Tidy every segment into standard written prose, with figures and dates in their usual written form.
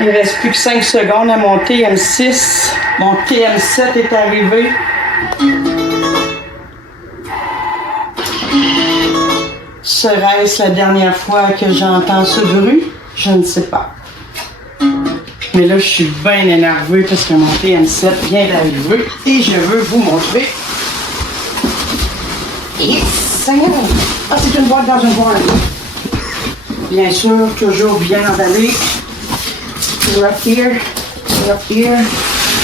Il reste plus que 5 secondes à mon TM6. Mon TM7 est arrivé. Serait-ce la dernière fois que j'entends ce bruit? Je ne sais pas. Mais là, je suis bien énervée parce que mon TM7 vient d'arriver et je veux vous montrer. Et ah, c'est une boîte dans une boîte. Bien sûr, toujours bien emballé. Right here. Right here.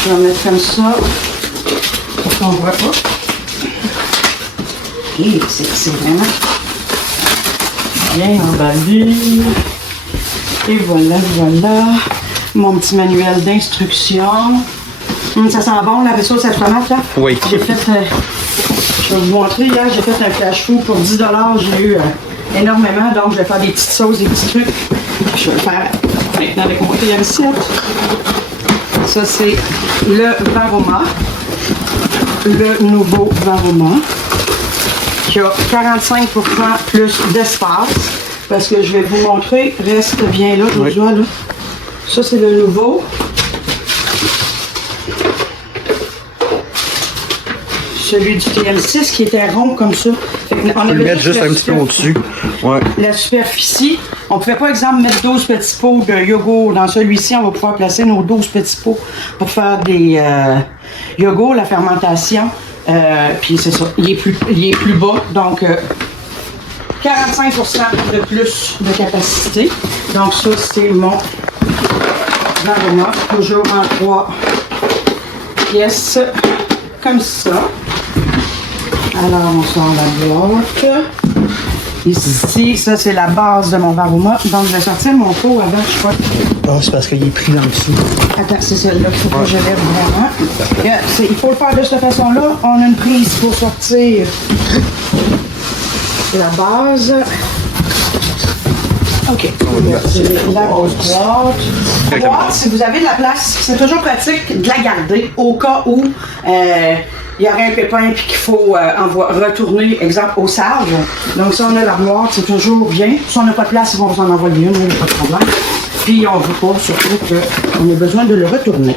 Je vais mettre comme ça. Pour qu'on ne voit pas. Et c'est vraiment bien emballé. Et voilà, voilà. Mon petit manuel d'instruction. Ça sent bon, la vaisseau, cette tomate, là? Oui. J'ai fait, je vais vous montrer, hier, j'ai fait un flash food pour 10 $. J'ai eu énormément, donc je vais faire des petites sauces, des petits trucs. Je vais le faire maintenant avec mon TM7. Ça, c'est le Varoma. Le nouveau Varoma. Qui a 45% plus d'espace. Parce que je vais vous montrer, reste bien là, je vous vois, là. Ça, c'est le nouveau. Celui du TM6 qui était rond comme ça. On peut le mettre juste un petit peu au-dessus. Ouais. La superficie. On ne pouvait pas, exemple, mettre 12 petits pots de yogourt. Dans celui-ci, on va pouvoir placer nos 12 petits pots pour faire des yogourts, la fermentation. Puis c'est ça. Il est plus bas. Donc, 45% de plus de capacité. Donc, ça, c'est mon Varoma. Toujours en 3 pièces comme ça. Alors, on sort la boîte. Ici, ça, c'est la base de mon Varoma. Donc, je vais sortir mon pot avant, je crois. Oh, c'est parce qu'il est pris en dessous. Attends, c'est celle-là qu'il faut que je lève vraiment. Il faut le faire de cette façon-là. On a une prise pour sortir la base. OK. La grosse boîte. La boîte, si vous avez de la place, c'est toujours pratique de la garder au cas où il y aurait un pépin et qu'il faut retourner, exemple, au sage. Donc, si on a la boîte, c'est toujours bien. Si on n'a pas de place, on va s'en envoyer une, il n'y a pas de problème. Puis, on ne veut pas surtout qu'on ait besoin de le retourner.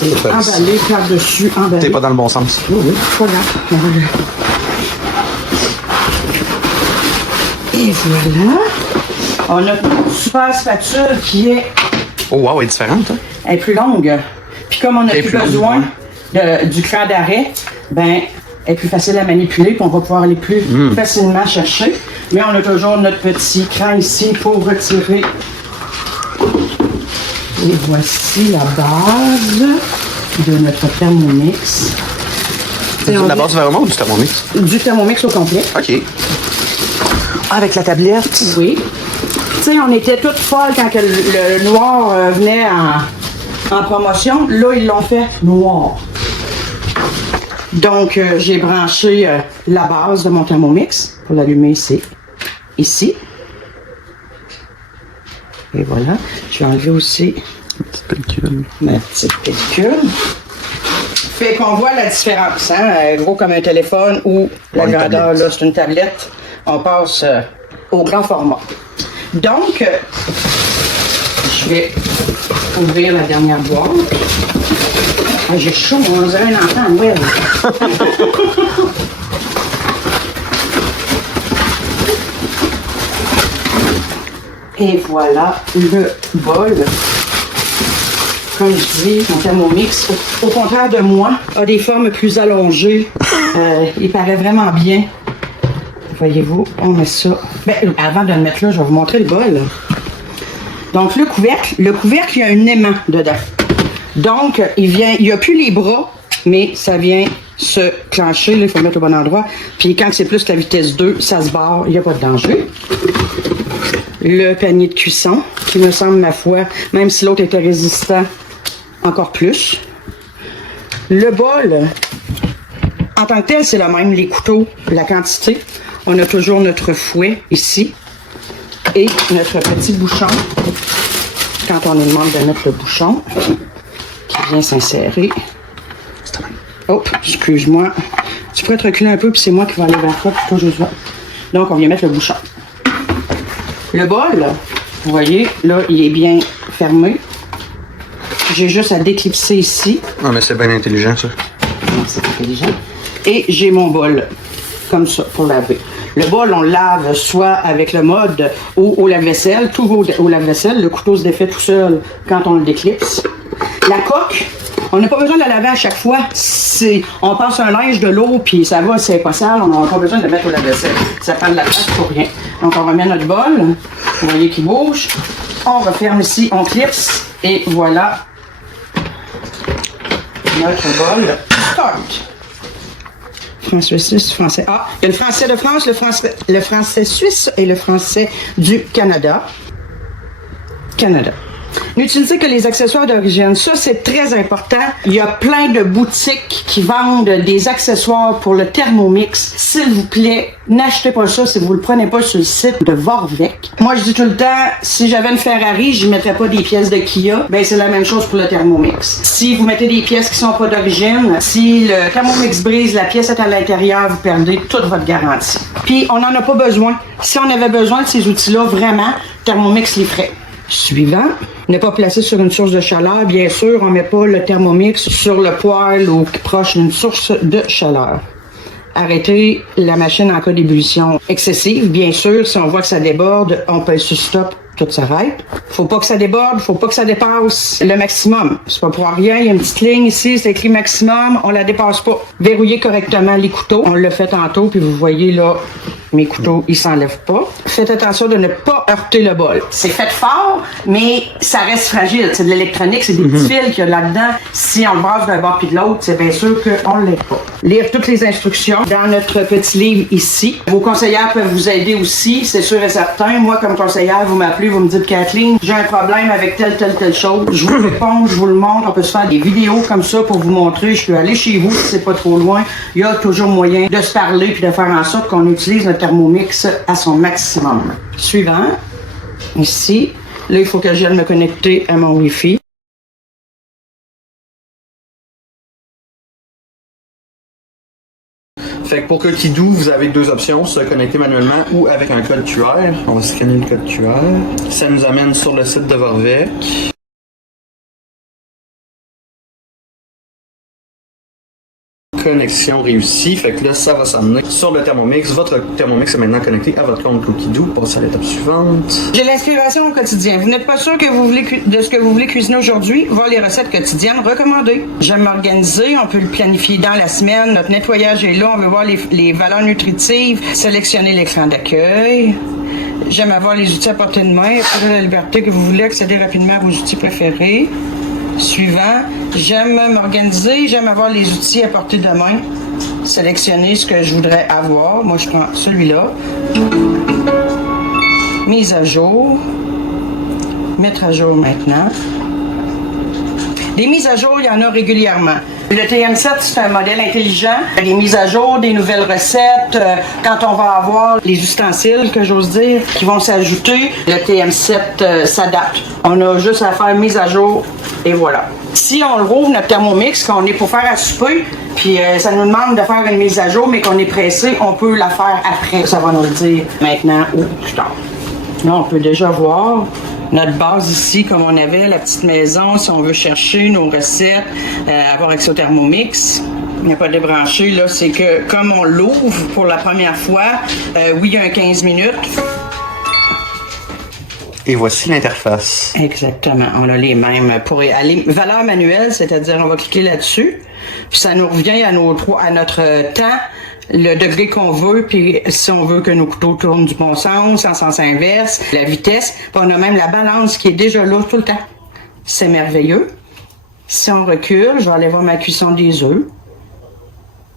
C'est emballé par-dessus, emballé. T'es pas dans le bon sens. Oui, oui, voilà. Et voilà. On a une super spatule qui est... Oh wow, elle est différente, hein? Elle est plus longue. Puis comme on n'a plus besoin du cran d'arrêt, ben, elle est plus facile à manipuler, puis on va pouvoir aller plus facilement chercher. Mais on a toujours notre petit cran ici pour retirer. Et voici la base de notre Thermomix. C'est la base du Varoma ou du Thermomix? Du Thermomix au complet. OK. Avec la tablette? Oui. Tu sais, on était toutes folles quand le noir venait en promotion. Là, ils l'ont fait noir. Donc, j'ai branché la base de mon Thermomix. Pour l'allumer, c'est ici. Et voilà. Je vais enlever aussi ma petite pellicule. Fait qu'on voit la différence. Hein? Gros comme un téléphone ou la grandeur, là, c'est une tablette. On passe au grand format. Donc, je vais ouvrir la dernière boîte. Ah, j'ai chaud, on dirait un enfant à Noël. Et voilà le bol. Comme je dis, mon Thermomix, au contraire de moi, a des formes plus allongées. Il paraît vraiment bien. Voyez-vous, on met ça. Ben, avant de le mettre là, je vais vous montrer le bol. Donc, le couvercle, il y a un aimant dedans. Donc, il n'y a plus les bras, mais ça vient se clencher. Là, il faut le mettre au bon endroit. Puis, quand c'est plus que la vitesse 2, ça se barre. Il n'y a pas de danger. Le panier de cuisson, qui me semble, ma foi, même si l'autre était résistant, encore plus. Le bol, en tant que tel, c'est le même. Les couteaux, la quantité. On a toujours notre fouet ici. Et notre petit bouchon. Quand on nous demande de mettre le bouchon, qui vient s'insérer. Oh, excuse-moi. Tu pourrais te reculer un peu, puis c'est moi qui vais aller vers toi, puis toi, je vois. Donc, on vient mettre le bouchon. Le bol, vous voyez, là, il est bien fermé. J'ai juste à déclipser ici. Ah, mais c'est bien intelligent, ça. Non, c'est intelligent. Et j'ai mon bol, comme ça, pour laver. Le bol, on le lave soit avec le mode ou au lave-vaisselle, tout au lave-vaisselle. Le couteau se défait tout seul quand on le déclipse. La coque, on n'a pas besoin de la laver à chaque fois. On passe un linge, de l'eau, puis ça va, c'est pas sale. On n'a pas besoin de le mettre au lave-vaisselle. Ça prend de la place pour rien. Donc, on remet notre bol. Vous voyez qu'il bouge. On referme ici, on clipse. Et voilà notre bol. Start. Français suisse, français. Ah, il y a le français de France, le français suisse et le français du Canada. Canada. N'utilisez que les accessoires d'origine. Ça, c'est très important. Il y a plein de boutiques qui vendent des accessoires pour le Thermomix. S'il vous plaît, n'achetez pas ça si vous le prenez pas sur le site de Vorvec. Moi, je dis tout le temps, si j'avais une Ferrari, je ne mettrais pas des pièces de Kia. Ben, c'est la même chose pour le Thermomix. Si vous mettez des pièces qui sont pas d'origine, si le Thermomix brise, la pièce est à l'intérieur, vous perdez toute votre garantie. Puis, on n'en a pas besoin. Si on avait besoin de ces outils-là, vraiment, Thermomix les ferait. Suivant, ne pas placer sur une source de chaleur. Bien sûr, on ne met pas le Thermomix sur le poêle ou proche d'une source de chaleur. Arrêtez la machine en cas d'ébullition excessive. Bien sûr, si on voit que ça déborde, on pèse sur stop, tout s'arrête. Faut pas que ça déborde, faut pas que ça dépasse le maximum. C'est pas pour rien, il y a une petite ligne ici, c'est écrit maximum, on la dépasse pas. Verrouillez correctement les couteaux. On l'a fait tantôt, puis vous voyez là, mes couteaux, ils s'enlèvent pas. Faites attention de ne pas heurter le bol. C'est fait fort, mais ça reste fragile. C'est de l'électronique, c'est des petits fils qu'il y a là-dedans. Si on le brasse d'un bord puis de l'autre, c'est bien sûr qu'on ne l'aide pas. Lire toutes les instructions dans notre petit livre ici. Vos conseillères peuvent vous aider aussi, c'est sûr et certain. Moi, comme conseillère, vous m'appelez, vous me dites, Kathleen, j'ai un problème avec telle chose. Je vous réponds, je vous le montre. On peut se faire des vidéos comme ça pour vous montrer. Je peux aller chez vous si c'est pas trop loin. Il y a toujours moyen de se parler puis de faire en sorte qu'on utilise notre Thermomix à son maximum. Suivant, ici, là, il faut que j'aille me connecter à mon Wi-Fi. Fait que pour Coquidou, vous avez deux options, se connecter manuellement ou avec un code QR. On va scanner le code QR. Ça nous amène sur le site de Vorvec. Connexion réussie, fait que là ça va s'amener sur le Thermomix. Votre Thermomix est maintenant connecté à votre compte Coquidou. Passez à l'étape suivante. J'ai l'inspiration au quotidien. Vous n'êtes pas sûr que vous voulez de ce que vous voulez cuisiner aujourd'hui? Voir les recettes quotidiennes recommandées. J'aime m'organiser, on peut le planifier dans la semaine. Notre nettoyage est là, on veut voir les valeurs nutritives. Sélectionner l'écran d'accueil. J'aime avoir les outils à portée de main. Après la liberté que vous voulez accéder rapidement à vos outils préférés. Suivant, j'aime m'organiser, j'aime avoir les outils à portée de main, sélectionner ce que je voudrais avoir. Moi, je prends celui-là. Mise à jour. Mettre à jour maintenant. Des mises à jour, il y en a régulièrement. Le TM7, c'est un modèle intelligent. Des mises à jour, des nouvelles recettes. Quand on va avoir les ustensiles, que j'ose dire, qui vont s'ajouter, le TM7 s'adapte. On a juste à faire mise à jour et voilà. Si on rouvre notre Thermomix, qu'on est pour faire à souper, puis ça nous demande de faire une mise à jour, mais qu'on est pressé, on peut la faire après. Ça va nous le dire maintenant ou plus tard. Là, on peut déjà voir notre base ici, comme on avait, la petite maison, si on veut chercher nos recettes, avoir accès au Thermomix. Il n'y a pas de débranché, là, c'est que comme on l'ouvre pour la première fois, oui, il y a un 15 minutes. Et voici l'interface. Exactement, on a les mêmes. Pour aller valeur manuelle, c'est-à-dire on va cliquer là-dessus, puis ça nous revient à notre temps, le degré qu'on veut, puis si on veut que nos couteaux tournent du bon sens, en sens inverse, la vitesse, puis on a même la balance qui est déjà là tout le temps. C'est merveilleux. Si on recule, je vais aller voir ma cuisson des œufs.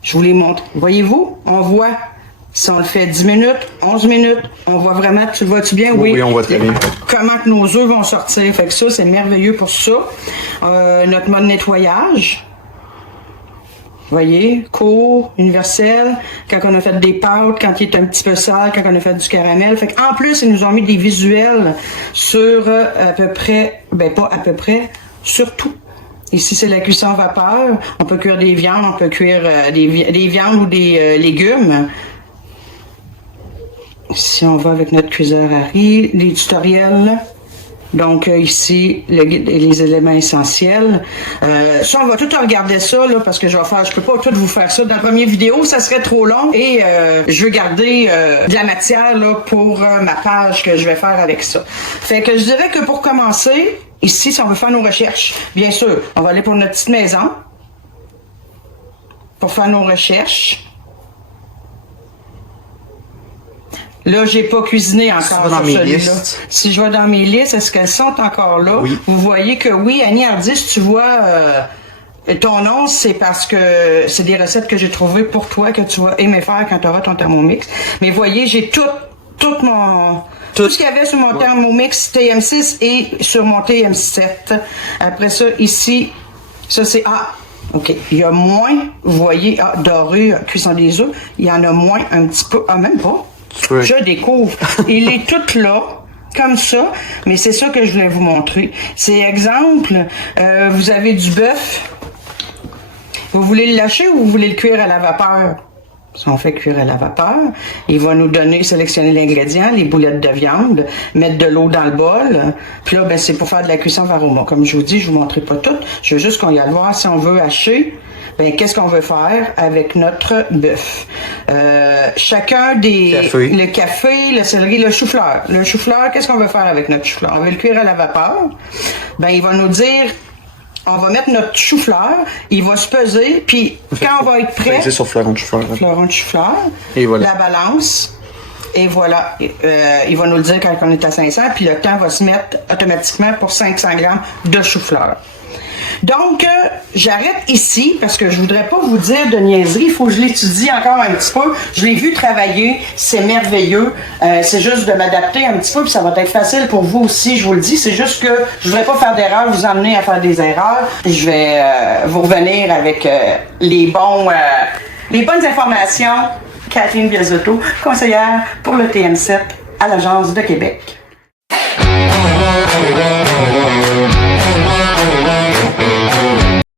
Je vous les montre. Voyez-vous, on voit, si on le fait 10 minutes, 11 minutes, on voit vraiment, tu vois-tu bien? Oui, on voit très bien. Comment que nos œufs vont sortir. Fait que ça, c'est merveilleux pour ça. Notre mode nettoyage. Voyez, court, universel, quand on a fait des pâtes, quand il est un petit peu sale, quand on a fait du caramel. Fait qu'en plus, ils nous ont mis des visuels sur à peu près, ben pas à peu près, sur tout. Ici, c'est la cuisson vapeur. On peut cuire des viandes, on peut cuire des viandes ou des légumes. Ici, on va avec notre cuiseur à riz, les tutoriels. Donc, ici, le guide et les éléments essentiels. Ça, on va tout regarder ça, là, parce que je peux pas tout vous faire ça dans la première vidéo, ça serait trop long. Et je veux garder de la matière, là, pour ma page que je vais faire avec ça. Fait que je dirais que pour commencer, ici, si on veut faire nos recherches, bien sûr, on va aller pour notre petite maison. Pour faire nos recherches. Là, j'ai pas cuisiné encore sur celui-là. Si je vais dans mes listes, est-ce qu'elles sont encore là? Oui. Vous voyez que oui, Annie Ardis, tu vois, ton nom, c'est parce que c'est des recettes que j'ai trouvées pour toi, que tu vas aimer faire quand tu auras ton Thermomix. Mais voyez, j'ai tout ce qu'il y avait sur mon Thermomix TM6 et sur mon TM7. Après ça, ici, ça c'est... OK. Il y a moins, vous voyez, doré, cuisson des œufs, il y en a moins un petit peu. Même pas. Oui. Je découvre. Il est tout là, comme ça, mais c'est ça que je voulais vous montrer. C'est exemple, vous avez du bœuf. Vous voulez le lâcher ou vous voulez le cuire à la vapeur? Si on fait cuire à la vapeur, il va nous donner, sélectionner l'ingrédient, les boulettes de viande, mettre de l'eau dans le bol. Puis là, ben, c'est pour faire de la cuisson varoma. Comme je vous dis, je vous montrerai pas tout. Je veux juste qu'on y aille voir si on veut hacher. Ben, qu'est-ce qu'on veut faire avec notre bœuf? Chacun des... Le café, le céleri, le chou-fleur. Le chou-fleur, qu'est-ce qu'on veut faire avec notre chou-fleur? On veut le cuire à la vapeur. Ben, il va nous dire... On va mettre notre chou-fleur, il va se peser, puis quand on va être prêt... C'est sur fleuron de chou-fleur. Fleuron de chou-fleur. Et voilà. La balance. Et voilà. Il va nous le dire quand on est à 500, puis le temps va se mettre automatiquement pour 500 grammes de chou-fleur. Donc, j'arrête ici parce que je voudrais pas vous dire de niaiserie. Il faut que je l'étudie encore un petit peu. Je l'ai vu travailler. C'est merveilleux. C'est juste de m'adapter un petit peu puis ça va être facile pour vous aussi, je vous le dis. C'est juste que je voudrais pas faire d'erreurs, vous emmener à faire des erreurs. Je vais vous revenir avec les bonnes informations. Kathleen Biasotto, conseillère pour le TM7 à l'Agence de Québec.